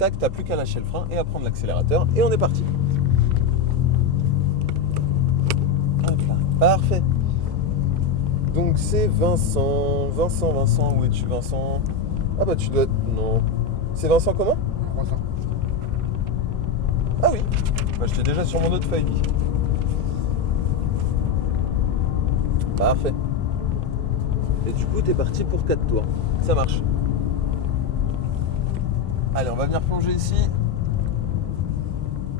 tac, t'as plus qu'à lâcher le frein et à prendre l'accélérateur et on est parti. Hop là, parfait. Donc c'est Vincent, où es-tu Vincent? Ah bah tu dois être... Non. C'est Vincent comment? Vincent. Ah oui, bah, j'étais déjà sur mon autre feuille. Parfait. Et du coup t'es parti pour 4 tours. Ça marche. Allez, on va venir plonger ici.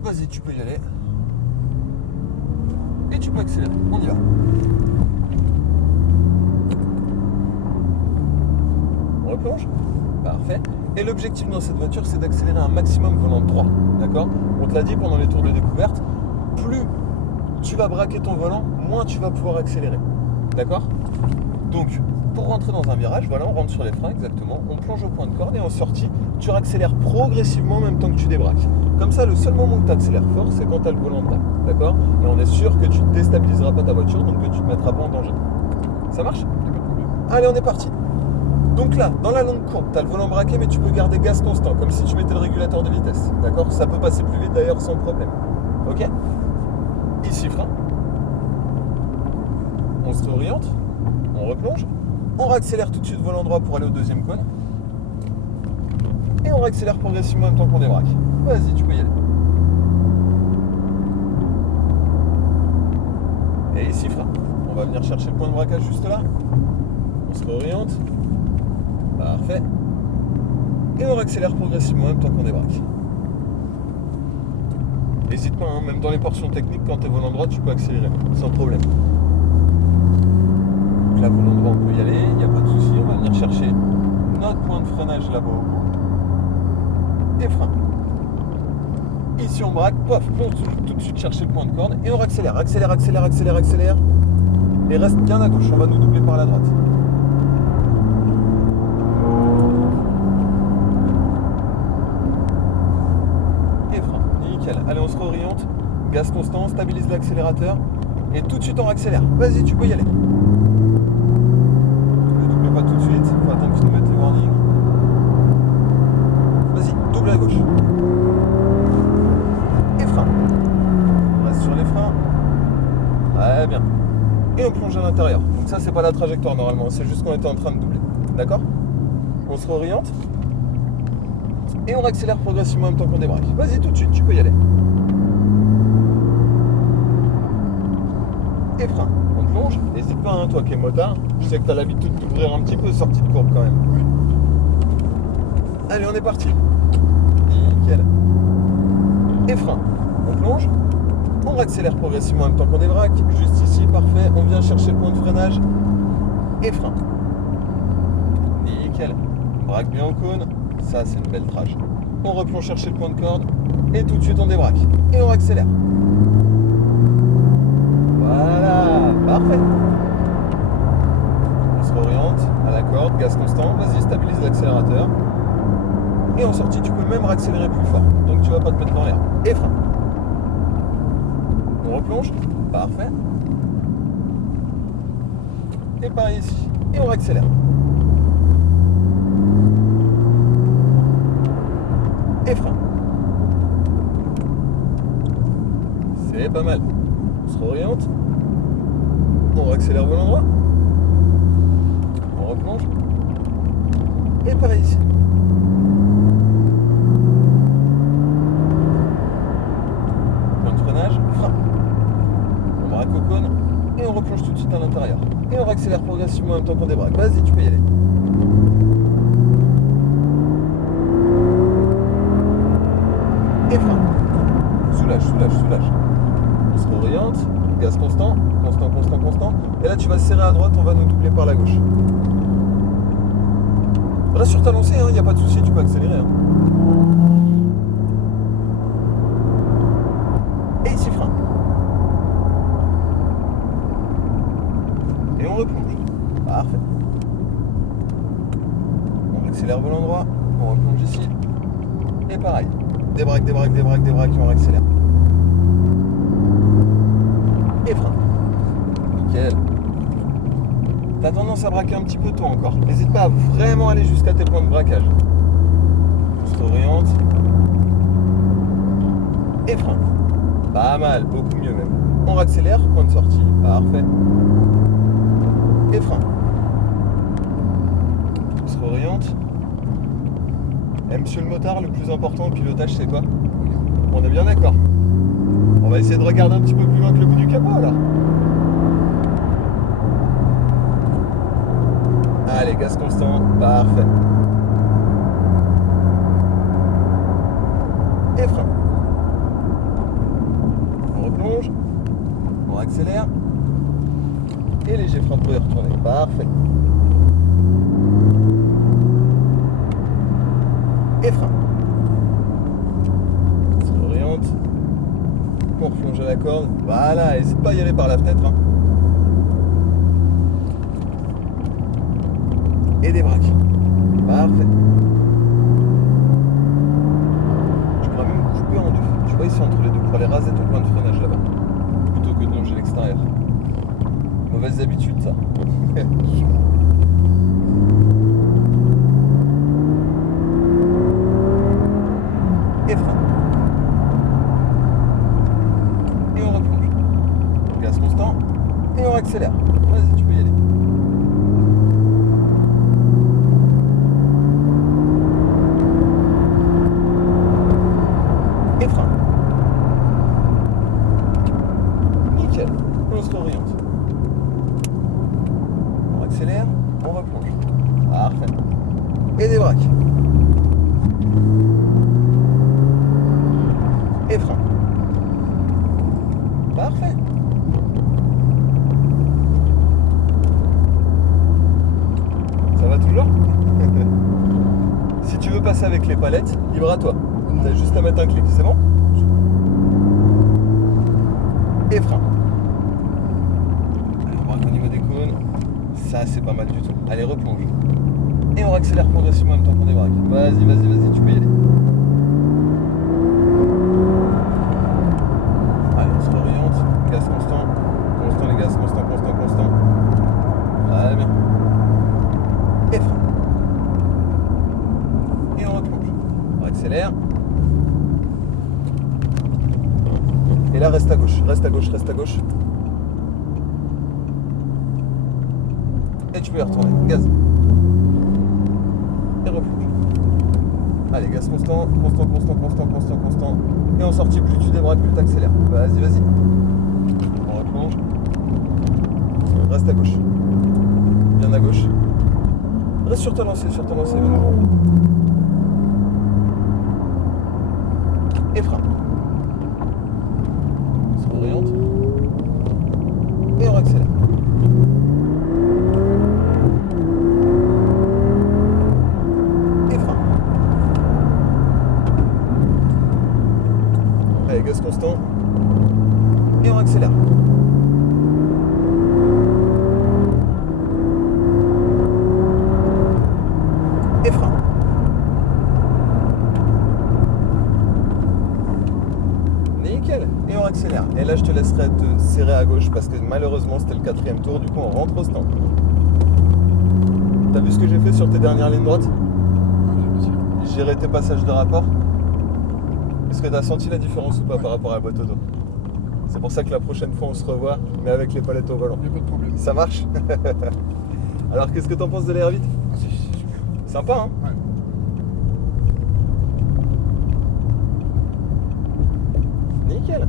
Vas-y, tu peux y aller. Et tu peux accélérer. On y va. On replonge. Parfait. Et l'objectif dans cette voiture, c'est d'accélérer un maximum volant droit. D'accord? On te l'a dit pendant les tours de découverte. Plus tu vas braquer ton volant, moins tu vas pouvoir accélérer. D'accord? Donc, pour rentrer dans un virage, voilà, on rentre sur les freins exactement, on plonge au point de corde et en sortie, tu accélères progressivement en même temps que tu débraques. Comme ça, le seul moment où tu accélères fort, c'est quand tu as le volant droit. D'accord? Et on est sûr que tu ne déstabiliseras pas ta voiture, donc que tu ne te mettras pas en danger. Ça marche? Allez, on est parti. Donc là, dans la longue courbe, tu as le volant braqué, mais tu peux garder gaz constant, comme si tu mettais le régulateur de vitesse. D'accord? Ça peut passer plus vite d'ailleurs sans problème. Ok? Ici, frein. On se réoriente. On replonge. On réaccélère tout de suite volant droit pour aller au deuxième cône. Et on réaccélère progressivement en même temps qu'on débraque. Vas-y, tu peux y aller. Et ici, frein. On va venir chercher le point de braquage juste là. On se réoriente. Parfait. Et on réaccélère progressivement en même temps qu'on débraque. N'hésite pas, hein, même dans les portions techniques, quand tu es volant droit, tu peux accélérer, sans problème. Donc là, volant droit, on peut y aller, il n'y a pas de souci. On va venir chercher notre point de freinage là-bas au bout. Et frein. Ici, on braque, pof, plonge tout de suite chercher le point de corde et on accélère, accélère. Et reste bien à gauche, on va nous doubler par la droite. Et frein, nickel. Allez, on se réoriente, gaz constant, on stabilise l'accélérateur et tout de suite on accélère. Vas-y, tu peux y aller. Pas tout de suite, faut attendre qu'ils nous mettent les warnings. Vas-y, double à gauche. Et frein. On reste sur les freins. Très bien. Et on plonge à l'intérieur. Donc ça, c'est pas la trajectoire normalement, c'est juste qu'on était en train de doubler. D'accord? On se réoriente. Et on accélère progressivement en même temps qu'on débraque. Vas-y, tout de suite, tu peux y aller. Et frein. On plonge. N'hésite pas, hein, toi qui es motard. Je sais que tu as l'habitude d'ouvrir un petit peu sortie de courbe quand même. Oui. Allez, on est parti. Nickel. Et frein. On plonge. On accélère progressivement en même temps qu'on débraque. Juste ici, parfait. On vient chercher le point de freinage. Et frein. Nickel. On braque bien au cône. Ça, c'est une belle trage. On replonge chercher le point de corde. Et tout de suite, on débraque. Et on accélère. Voilà. Parfait. On se réoriente à la corde, gaz constant, vas-y, stabilise l'accélérateur. Et en sortie, tu peux même réaccélérer plus fort. Donc tu vas pas te mettre dans l'air. Et frein. On replonge. Parfait. Et pareil ici. Et on réaccélère. Et frein. C'est pas mal. On se réoriente. On réaccélère volant droit. On replonge. Et pareil ici. Point de freinage, frein. On braque au cône et on replonge tout de suite à l'intérieur. Et on réaccélère progressivement en même temps qu'on débraque. Vas-y, tu peux y aller. Et frein. Soulage. On se réoriente. Gaz constant. Et là, tu vas serrer à droite, on va nous doubler par la gauche. Reste sur ta lancée, il n'y a pas de souci, tu peux accélérer. Hein. Et ici, frein. Et on replonge. Parfait. On accélère volant droit, on replonge ici. Et pareil. Débraque, et on accélère. Et frein. Nickel. T'as tendance à braquer un petit peu tôt encore. N'hésite pas à vraiment aller jusqu'à tes points de braquage. On se réoriente. Et frein. Pas mal, beaucoup mieux même. On accélère, point de sortie. Parfait. Et frein. On se réoriente. Et monsieur le motard, le plus important au pilotage, c'est quoi? On est bien d'accord. On va essayer de regarder un petit peu plus loin que le bout du capot alors. Allez, gaz constant. Parfait. Et frein. On replonge. On accélère. Et léger frein pour y retourner. Parfait. Et frein. On se réoriente. On replonge à la corde. Voilà, n'hésite pas à y aller par la fenêtre. Hein. Et des braques. Parfait. Tu pourrais même couper en deux. Tu vois ici entre les deux pour aller raser ton point de freinage là-bas. Plutôt que de longer l'extérieur. Mauvaise habitude ça. Et frein. Et on replonge. Gaz constant. Et on accélère. Vas-y, tu peux y aller. Et frein. Nickel. On se réoriente. On accélère. On replonge. Parfait. Et des braques. Et frein. Parfait. Ça va toujours? Si tu veux passer avec les palettes, libre à toi. T'as juste à mettre un clic, c'est bon? Et frein. Allez, on braque au niveau des cônes. Ça, c'est pas mal du tout. Allez, replonge. Et on accélère progressivement en même temps qu'on débraque. Vas-y, vas-y, vas-y, tu peux y aller. Allez, on se réoriente. Gaz constant. Constant, les gaz, constant, constant, constant. Très bien. Et frein. Et on replonge. On accélère. Et là, reste à gauche, reste à gauche, reste à gauche. Et tu peux y retourner. Gaz. Et replonge. Allez, gaz constant, constant, constant, constant, constant, constant. Et en sortie, plus tu débraques, plus tu accélères. Vas-y, vas-y. On replonge. Reste à gauche. Bien à gauche. Reste sur ta lancée, vraiment. Et frein. On se réoriente. Et on accélère. Et frein. Allez, gaz constant. Et on accélère. Et frein. Nickel. Et on accélère. Et là, je te laisserai te serrer à gauche parce que malheureusement, c'était le 4e tour. Du coup, on rentre au stand. T'as vu ce que j'ai fait sur tes dernières lignes droites? J'ai géré tes passages de rapport. Est-ce que t'as senti la différence ou pas par rapport à la boîte auto? C'est pour ça que la prochaine fois, on se revoit, mais avec les palettes au volant. Il n'y a pas de problème. Ça marche? Alors, qu'est-ce que t'en penses de l'air vite? C'est super. Sympa, hein? Ouais. Nickel.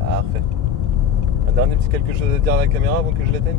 Parfait. Un dernier petit quelque chose à dire à la caméra avant que je l'éteigne?